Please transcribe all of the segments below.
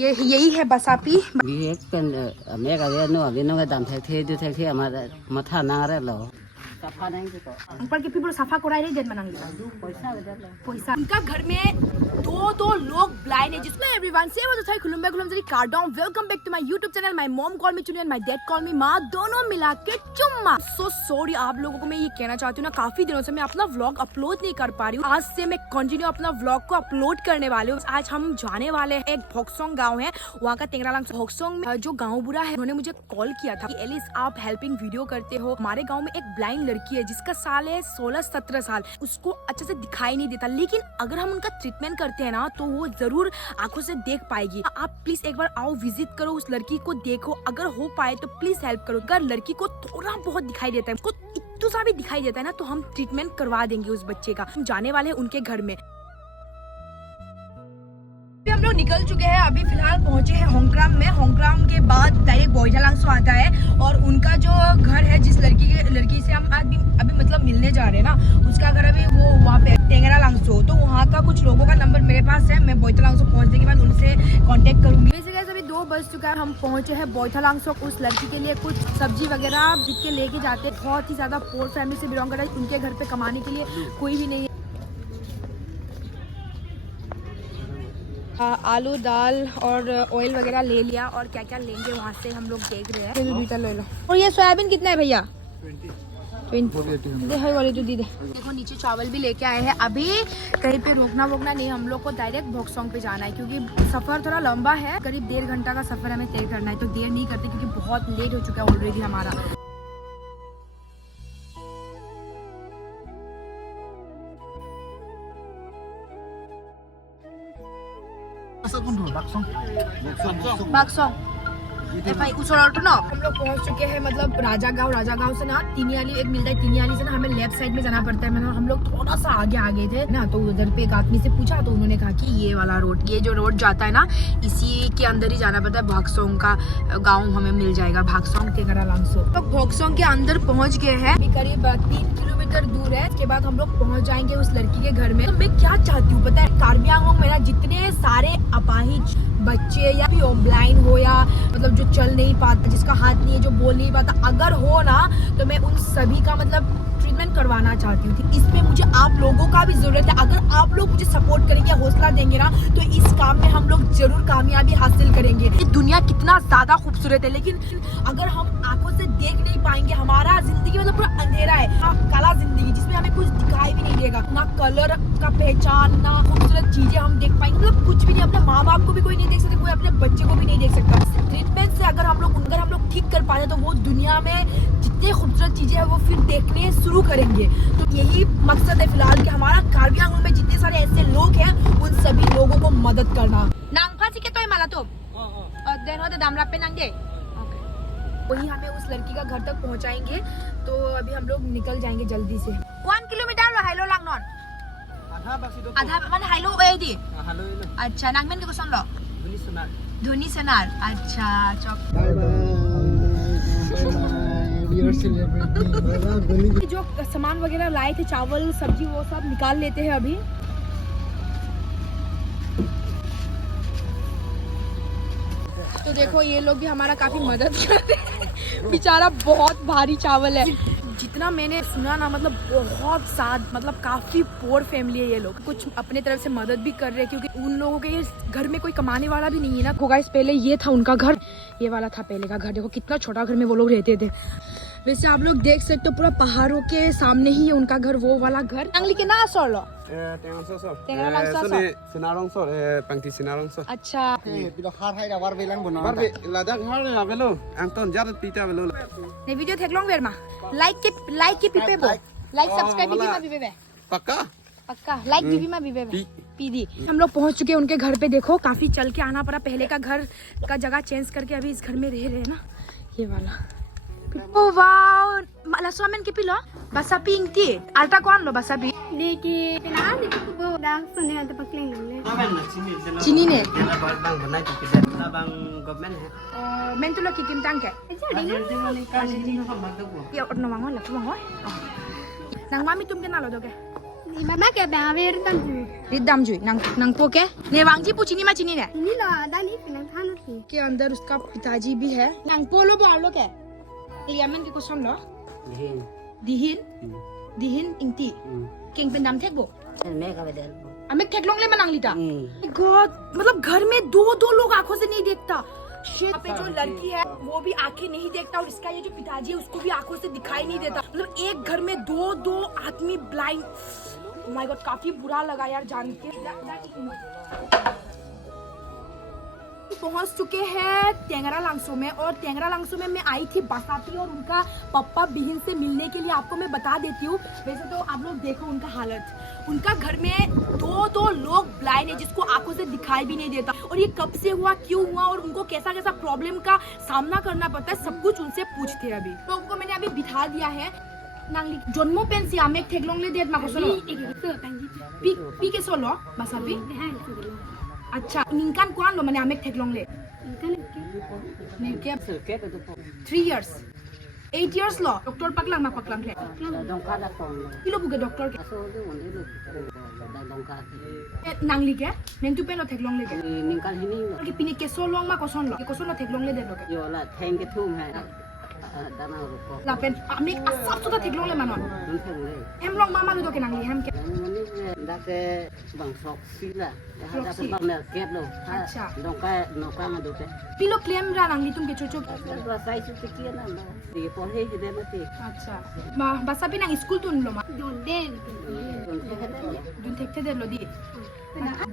ये यही है बसापी। अंकल के पीपल सफा कराई नहीं देन मनंगे पैसा। उनका घर में दो लोग ब्लाइंड है जिसमें एवरीवन से वो तो खुलुम्बे खुलुम्बे कार्डॉन। Welcome back to my YouTube channel. My mom call me Chuni and my dad call me माँ, दोनों मिला के चुम्मा। सो सॉरी आप लोगों को मैं ये कहना चाहती हूँ ना, काफी दिनों से मैं अपना व्लॉग अपलोड नहीं कर पा रही हूँ। आज से मैं कंटिन्यू अपना व्लॉग को अपलोड करने वाली हूँ। आज हम जाने वाले हैं एक भोक्सोंग गाँव है, वहाँ का तेंगरालांग। भोक्सोंग में जो गाँव बुरा है उन्होंने मुझे कॉल किया था कि एलिस आप हेल्पिंग वीडियो करते हो, हमारे गाँव में एक ब्लाइंड लड़की है जिसका साल है 16-17 साल, उसको अच्छे से दिखाई नहीं देता, लेकिन अगर हम उनका ट्रीटमेंट करते हैं ना तो वो जरूर आंखों से देख पाएगी। आप प्लीज एक बार आओ, विजिट करो, उस लड़की को देखो, अगर हो पाए तो प्लीज हेल्प करो। अगर लड़की को थोड़ा बहुत दिखाई देता है, उसको इतना सा भी दिखाई देता है ना, तो हम ट्रीटमेंट करवा देंगे उस बच्चे का। हम जाने वाले हैं उनके घर में। हम लोग निकल चुके हैं, अभी फिलहाल पहुंचे हैं होंगक्राम में। होंगक्राम के बाद डायरेक्ट बोइजालांगसो आता है और उनका जो घर है, जिस लड़की से हम अभी मतलब मिलने जा रहे हैं ना, उसका घर अभी वो वहाँ पे तेंगरालांगसो। तो वहाँ का कुछ लोगों का नंबर मेरे पास है, मैं बोइजालांगसो पहुँचने के बाद उनसे कांटेक्ट करूंगी। वैसे कैसे अभी 2 बज चुका है, हम पहुंचे हैं बोइजालांगसो। उस लड़की के लिए कुछ सब्जी वगैरह जीत के लेके जाते। बहुत ही ज्यादा पोर फैमिली से बिलोंग करता है, उनके घर पे कमाने के लिए कोई भी नहीं है। आलू दाल और ऑयल वगैरह ले लिया, और क्या क्या लेंगे वहाँ से हम लोग देख रहे हैं। ले लो। और ये सोयाबीन कितना है भैया? 20 वाली तो दी दे। देखो नीचे चावल भी लेके आए हैं। अभी कहीं पे रोकना वोकना नहीं, हम लोग को डायरेक्ट भोक्सोंग पे जाना है क्योंकि सफर थोड़ा लंबा है, करीब 1.5 घंटा का सफर हमें तय करना है। तो देर नहीं करते क्योंकि बहुत लेट हो चुका है ऑलरेडी हमारा। बाक्सोंग हम लोग पहुंच चुके हैं, मतलब राजा गांव से ना तिनियाली एक मिलता है, तिनियाली से ना हमें लेफ्ट साइड में जाना पड़ता है। मतलब हम लोग थोड़ा सा आगे थे ना, तो उधर पे एक आदमी से पूछा तो उन्होंने कहा कि ये वाला रोड, ये जो रोड जाता है ना, इसी के अंदर ही जाना पड़ता है। भोक्सोंग का गाँव हमें मिल जाएगा, भोक्सोंग तेंगरालांगसो। तो भोक्सोंग के अंदर पहुँच गए हैं, करीब 3 किलोमीटर दूर है। इसके बाद हम लोग पहुँच जाएंगे उस लड़की के घर में। तो मैं क्या चाहती हूँ पता है, कार्बी आंगलोंग में ना जितने सारे अपाहिज बच्चे या फिर ब्लाइंड हो या मतलब जो चल नहीं पाता, जिसका हाथ नहीं है, जो बोल नहीं पाता, अगर हो ना तो मैं उन सभी का मतलब ट्रीटमेंट करवाना चाहती हूँ। इसमें मुझे आप लोगों का भी जरूरत है। अगर आप लोग मुझे सपोर्ट करेंगे, हौसला देंगे ना, तो इस काम में हम लोग जरूर कामयाबी हासिल करेंगे। ये दुनिया कितना ज्यादा खूबसूरत है, लेकिन अगर हम आंखों से देख नहीं पाएंगे, हमारा जिंदगी मतलब पूरा अंधेरा है, काला जिंदगी जिसमें हमें कुछ दिखाई भी नहीं देगा, ना कलर का पहचान, ना खूबसूरत चीजें हम देख पाएंगे, मतलब कुछ भी नहीं। अपने माँ बाप को भी कोई नहीं देख सकता, कोई अपने बच्चे को भी नहीं देख सकता। ट्रीटमेंट से अगर हम लोग ठीक कर पाते तो वो दुनिया में जितने खूबसूरत चीजें हैं वो फिर देखने शुरू करेंगे। तो यही मकसद है फिलहाल कि हमारा कार्बी आंगलोंग में जितने सारे ऐसे लोग हैं उन सभी लोगों को मदद करना। वही हमें उस लड़की का घर तक पहुंचाएंगे। तो अभी हम लोग निकल जाएंगे जल्दी से। 1 किलोमीटर लो हाइलो लांगनोन आधा मान हाइलो ए दी। अच्छा नांगमेन के कोसन लो धोनी सोनार। अच्छा चौक जो सामान वगैरह लाए थे, चावल सब्जी, वो सब निकाल लेते हैं अभी। तो देखो ये लोग भी हमारा काफी मदद कर रहे हैं। बेचारा बहुत भारी चावल है, जितना मैंने सुना ना, मतलब बहुत साथ, मतलब काफी पोर फैमिली है ये लोग। कुछ अपने तरफ से मदद भी कर रहे हैं क्योंकि उन लोगों के घर में कोई कमाने वाला भी नहीं है ना। गाइस पहले ये था उनका घर, ये वाला था पहले का घर। देखो कितना छोटा घर में वो लोग रहते थे। वैसे आप लोग देख सकते हो पूरा पहाड़ों के सामने ही है उनका घर, वो वाला घर। अंगली के ना सोलो अच्छा वीडियो थे लॉन्ग वेर मा लाइक के पीपे बो लाइक सब्सक्राइब भी मा बीबे पक्का लाइक बीबी मा बीबे पीदी। हम लोग पहुंच चुके हैं उनके घर पे। देखो काफी चल के आना पड़ा, पहले का घर का जगह चेंज करके अभी इस घर में रह रहे हैं ना, ये वाला। Oh wow, malasamen ke pilo? Basapi ingti. Alta kuan lo basapi? Deki kenal deki kubo dak sone ada pakling le. Chini ne? Bang benai ki kita bang government hai. Men tu lo ki kim tang ke? Kan ini no bang tu. Ya orno mangon la tu mangon. Nang mami tum kenal lo doke? Ni mama ke ba ver tan ju. Rhythm जुई नंग तो के ने वांगजी पुचिनी मा चिनी ने Ini la dani pinang thanu si. के अंदर उसका पिताजी भी है नंग पोलो बालो के लियामन के क्वेश्चन लो Dihin. दिहिन दिहिन इंगती किंग पेन नाम थे वो मैं का बदल. हमें ठेकलोंग ले मनांग लीटा गॉड मतलब घर में दो लोग आंखों से नहीं देखता Shit, पे जो लड़की है वो भी आंखें नहीं देखता और इसका ये जो पिताजी है उसको भी आंखों से दिखाई नहीं देता मतलब एक घर में दो आदमी ब्लाइंड माय गॉड काफी बुरा लगा यार जान के पहुंच चुके हैं टेंगरा लांगसो में और टेंगरा लांगसो में मैं आई थी बासापी और उनका पप्पा बिहिन से मिलने के लिए आपको मैं बता देती हूँ वैसे तो आप लोग देखो उनका हालत उनका घर में दो लोग ब्लाइंड है जिसको आंखों से दिखाई भी नहीं देता और ये कब से हुआ क्यों हुआ और उनको कैसा कैसा प्रॉब्लम का सामना करना पड़ता है सब कुछ उनसे पूछते हैं अभी तो उनको मैंने अभी बिठा दिया है नांगली जन्मो पेन से आमेक ठेकलोंग ले देत माको सोलो So tangi. पी के सोलो बासापी Dehan su lo. अच्छा निंकान कुआन लो मैंने आमेक ठेकलोंग ले Ikan ke. निके Circuit itu pun. 3 years 8 years lo doctor पकlang मा पकlang है Dongka dah pun. किलो बुगे डॉक्टर के Asal tu undi lu. Dongka. नांगली के मैं तू पेन लो ठेकलोंग ले के Ningkan ini. कि पिने के सोलोंग मा कोसन लो के कोसन लो ठेकलोंग ले दे लो के Yo lah, thank you tu hai. Dana ruko. La pen आमेक सब सुधा ठेकलोंग ले मानन Nunggu le. हम लोग मामा लो के नांगली हम के Ini dah ke bang sok sila. Dah Sok si. ke bang merket lo. अच्छा। Dongka mah tu. Pillow claim रा नांगली तुम के Cho Cho Dua size tu sekian lah. Di polhe je mati. अच्छा मा बासापी नांग स्कूल तुन लो मा Don den. दुन ठेकते दे लो दी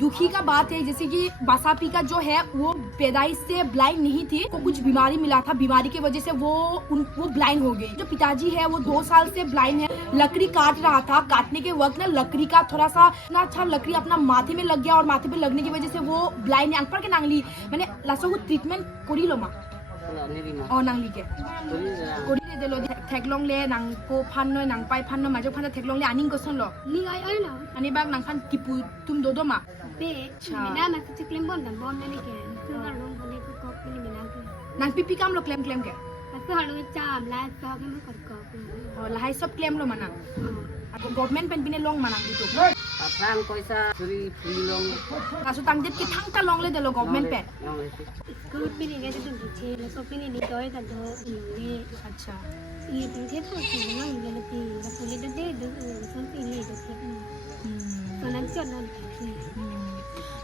दुखी का बात है जैसे कि बासापी का जो है वो पैदाइश से ब्लाइंड नहीं थी को कुछ बीमारी मिला था बीमारी की वजह से वो ब्लाइंड हो गई जो पिताजी है वो 2 साल से ब्लाइंड है लकड़ी काट रहा था काटने के वक्त ना लकड़ी का थोड़ा सा ना अच्छा लकड़ी अपना माथे में लग गया और माथे पे लगने की वजह से वो ब्लाइंड है अंकल के नांगली मैंने लासो को ट्रीटमेंट कोरी लो मा Kalau ni lima. और नांगली के Kuri dah. कोरी दे लो ठेकलोंग ले नांग को फान नांग पाई फान माजो फान ठेकलोंग ले आनिंग को सुन लो Ni ai ai la. अनि बाग नांग फान टिपू तुम दो मा Be. Mina ma ku klem bon dan bom ni ke. Tu har long bone ku kop ni mina ke. नांग पिपी काम लो क्लेम के Aku har long cham la so ke ma kar kop. और लहाई सब क्लेम लो मना government pen पिने लोंग मना दी तो Apaan kau isa free long. लासो तांग देत की थांग ता लोंग ले दे लो गवर्नमेंट पेन Long itu. School pi ni ke tu che la so pi ni doi ta do ni. अच्छा Ye tang che po che na ni la pi la puli de de so pi ni de che. So nan chot nan.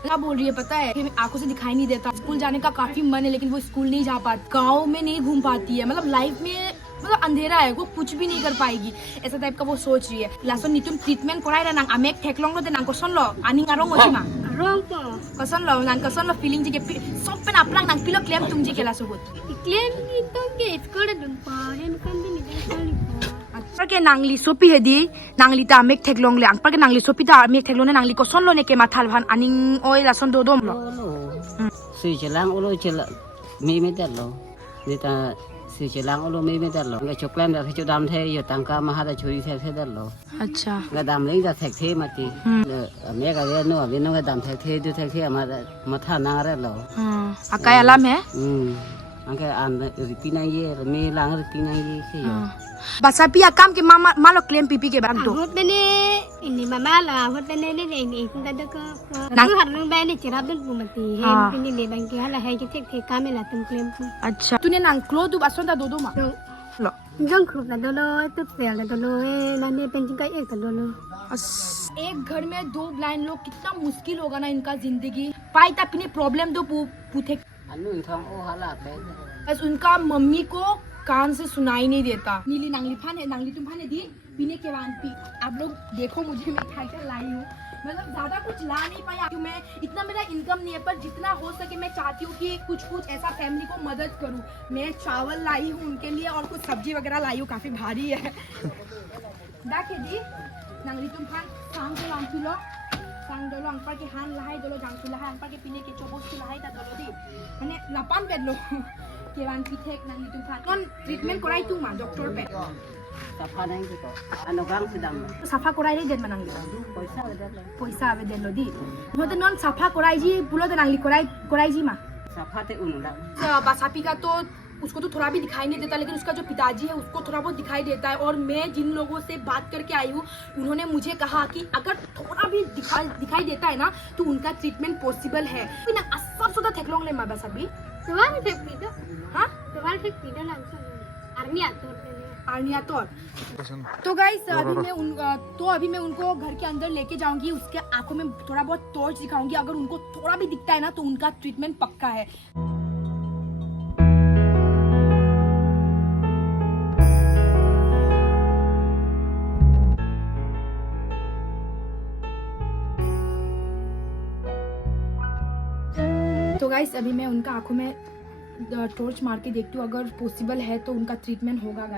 क्या बोल रही है पता है कि आंखों से दिखाई नहीं देता स्कूल जाने का काफी मन है लेकिन वो स्कूल नहीं जा पाती गांव में नहीं घूम पाती है मतलब लाइफ में मतलब अंधेरा है वो कुछ भी नहीं कर पाएगी ऐसा टाइप का वो सोच रही है लासो नितुम ट्रीटमेंट कराई रहा नांग आमेक ठेकलोंग लो दे नांग कोसन लो आनी आरोंग ओची मा Rong po. कोसन लो फीलिंग जी के सब पे अपना नांग पिलो क्लेम तुम जी के लासो होत Klem ni tong ke school dun pa. Hen kan ni de so ni pa. पर के नांगली सोपी है दी नांगली ता आमेक ठेकलोंग ले अंग पर के नांगली सोपी ता आमेक ठेकलोंग ने नांगली कोसन लो ने के माथाल भान आनिंग ओय लासन दो दोम लो Olo. Si celang olo celang. Mi meter lo. Dita si celang olo mi meter lo. Nggak coklat dah kecil dam the yo tangka mahal dah curi saya lo. अच्छा Nggak dam lagi dah thek the mati. Mereka dia no dia no nggak dam thek the tu thek the amat mata nangare lo. अकाय अलाम है Angke an ripinang ye mi lang ripinang ye ke yo. बासापी अकाम के मामा मालो claim PP के बाग दो Hot bene ini mama la hot bene ni ni kun da ko. Aku har long ba ni cerap dun pu mati. Hen pini le bang ke hala hai ke tek ke kamela tum klem pu. अच्छा तूने नांग क्लो दु बासों दा दो दो मा लो Jong khup la dolo tu sel la dolo la ne pen ka ek dolo. एक घर में 2 ब्लाइंड लोग कितना मुश्किल होगा ना इनका जिंदगी पाई ता अपनी प्रॉब्लम दो पूछे Anu thong o hala pe. बस उनका मम्मी को कान से सुनाई नहीं देता नीली नांगली फाने नांगली तुम फाने दी पीने के बाद पी आप लोग देखो मुझे मैं क्या क्या लाई हूँ मतलब ज्यादा कुछ ला नहीं पाया क्यों मैं इतना मेरा इनकम नहीं है पर जितना हो सके मैं चाहती हूँ कि कुछ ऐसा फैमिली को मदद करूँ मैं चावल लाई हूँ उनके लिए और कुछ सब्जी वगैरह लाई हूँ काफी भारी है देखे दी नांगली तुम फान सांग को लांचू लो सांग दो अंपर के हान लहाई दो जांचू लहाई अंपर के पीने के चोबोस की लहाई ता दो दी मैंने लापान पेट लो केवान पिथेक नांगली तुम फान कौन ट्रीटमेंट कराई तू मा डॉक्टर पे Sapa nang ko. Ano gang sedang. साफा कराई रे देन नांगली Paisa ada lo. पैसा आवे देन लो दी मोते नॉन साफा कराई जी पुलो दे नांगली कराई जी मा Sapa te unu dah. बासापी का तो उसको तो थोड़ा भी दिखाई नहीं देता, लेकिन उसका जो पिताजी है उसको थोड़ा बहुत दिखाई देता है। और मैं जिन लोगों से बात करके आई हूँ उन्होंने मुझे कहा कि अगर थोड़ा भी दिखाई देता है ना तो उनका ट्रीटमेंट पॉसिबल है। सब सुधा थेकलोंग ले माँ बस अभी तुम्हारे थे पीटो, हाँ तुम्हारे थे पीटो लगता है आर्मी आते आर्निया तो गाइस अभी मैं उनको घर के अंदर लेके जाऊंगी, उसके आंखों में थोड़ा बहुत टॉर्च दिखाऊंगी। अगर उनको थोड़ा भी दिखता है ना तो उनका ट्रीटमेंट पक्का है। तो गाइस अभी मैं उनका आंखों में टॉर्च मार के देखती हूँ, अगर पॉसिबल है तो उनका ट्रीटमेंट होगा।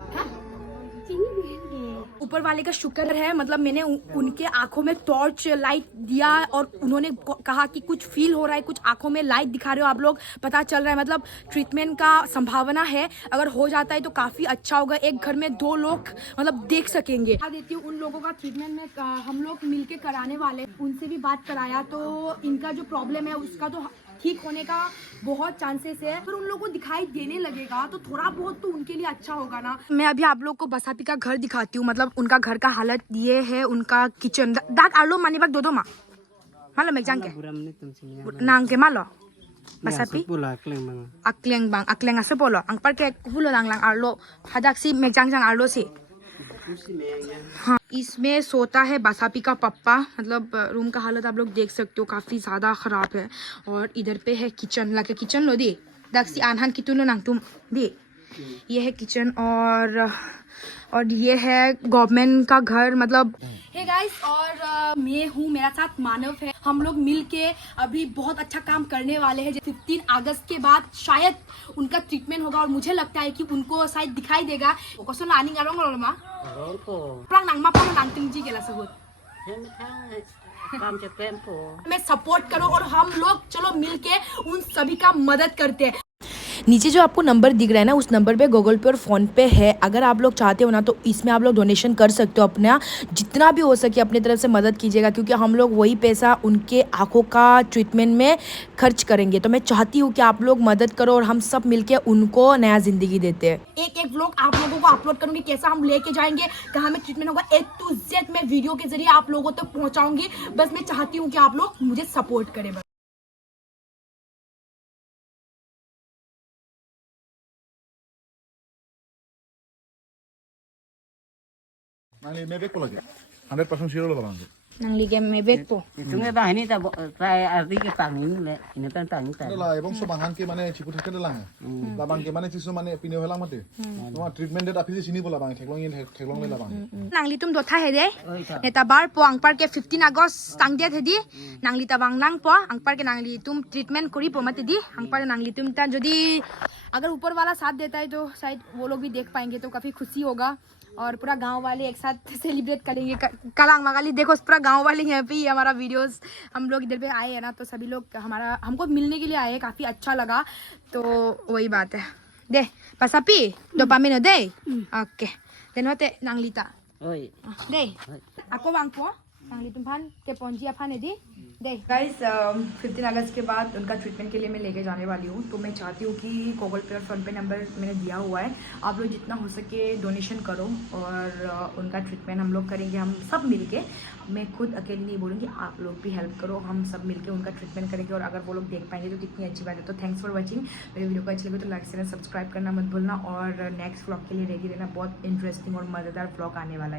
ऊपर वाले का शुक्र है, मतलब मैंने उनके आंखों में टॉर्च लाइट दिया और उन्होंने कहा कि कुछ फील हो रहा है, कुछ आंखों में लाइट दिखा रहे हो आप लोग, पता चल रहा है, मतलब ट्रीटमेंट का संभावना है। अगर हो जाता है तो काफ़ी अच्छा होगा, एक घर में 2 लोग मतलब देख सकेंगे। बता देती हूँ उन लोगों का ट्रीटमेंट में हम लोग मिलके कराने वाले, उनसे भी बात कराया तो इनका जो प्रॉब्लम है उसका तो ठीक होने का बहुत चांसेस है। अगर उन लोगों को दिखाई देने लगेगा तो थोड़ा बहुत तो उनके लिए अच्छा होगा ना। मैं अभी आप लोग को बसापी का घर दिखाती हूँ, मतलब उनका घर का हालत ये है। उनका किचन दाग आलो मानी बाग दो मा मालो मेजांग के नांग के मालो बसापी अक्लेंग आसे बोलो अंग पर के कुलो लांग लांग आलो हदाक सी मेजांग जांग आलो सी। हाँ, इसमें सोता है बसापी का पप्पा, मतलब रूम का हालत आप लोग देख सकते हो काफ़ी ज़्यादा ख़राब है। और इधर पे है किचन, लाके किचन लो दी दक्सी आनहान कितु लो नांग तुम दी, ये है किचन। और ये है गवर्नमेंट का घर, मतलब हे गाइस। और मैं हूँ, मेरा साथ मानव है, हम लोग मिलके अभी बहुत अच्छा काम करने वाले हैं। 15 अगस्त के बाद शायद उनका ट्रीटमेंट होगा और मुझे लगता है कि उनको शायद दिखाई देगा। मैं सपोर्ट करो और हम लोग चलो मिलके उन सभी का मदद करते हैं। नीचे जो आपको नंबर दिख रहा है ना, उस नंबर पे गूगल पे और फ़ोन पे है। अगर आप लोग चाहते हो ना तो इसमें आप लोग डोनेशन कर सकते हो, अपना जितना भी हो सके अपनी तरफ से मदद कीजिएगा, क्योंकि हम लोग वही पैसा उनके आँखों का ट्रीटमेंट में खर्च करेंगे। तो मैं चाहती हूँ कि आप लोग मदद करो और हम सब मिलके उनको नया ज़िंदगी देते हैं। एक व्लॉग आप लोगों को अपलोड करूँगी, कैसा हम लेके जाएंगे, कहाँ में ट्रीटमेंट होगा, A to Z मैं वीडियो के जरिए आप लोगों तक पहुँचाऊँगी। बस मैं चाहती हूँ कि आप लोग मुझे सपोर्ट करें। Nangli mebek po lagi. 100% sure lo bang. Nangli game mebek po. Sungai bah ini tak saya arti ke tang ini le, ini tang ini. Ito la ebong sobangan ke mane chikut hekan lang. Labang ke mane chisu mane pinyo helang mate. Tuma treatment det api sini po labang theklong le labang. Nangli tum dotha he de. Neta bar po ang par ke 15 August tang dia thedi. Nangli tabang lang po ang par ke nangli tum treatment kori po mate di. Ang par nangली तुम ता यदि अगर ऊपर वाला साथ देता है तो शायद वो लोग भी देख पाएंगे, तो काफ़ी खुशी होगा और पूरा गांव वाले एक साथ सेलिब्रेट करेंगे। कलांग मगाली देखो, पूरा गांव वाले यहाँ पे ही हमारा वीडियोस, हम लोग इधर पे आए हैं ना तो सभी लोग हमको मिलने के लिए आए हैं, काफ़ी अच्छा लगा। तो वही बात है दे pasapi dopamine दे ओके देन होते नांगलीता दे ako bang po नांगली तुम फान के पहुंची फान दी दे। गाइस 15 अगस्त के बाद उनका ट्रीटमेंट के लिए मैं लेके जाने वाली हूँ, तो मैं चाहती हूँ कि गूगल पे और फ़ोन पे नंबर मैंने दिया हुआ है, आप लोग जितना हो सके डोनेशन करो और उनका ट्रीटमेंट हम लोग करेंगे, हम सब मिलके। मैं खुद अकेले नहीं बोलूँगी, आप लोग भी हेल्प करो, हम सब मिलके उनका ट्रीटमेंट करेंगे और अगर वो लोग देख पाएंगे तो कितनी अच्छी बात है। तो थैंक्स फॉर वॉचिंग। मेरे वीडियो को अच्छी लगे तो लाइक शेयर सब्सक्राइब करना मत भूलना और नेक्स्ट व्लॉग के लिए रेडी रहना, बहुत इंटरेस्टिंग और मज़ेदार व्लॉग आने वाला है।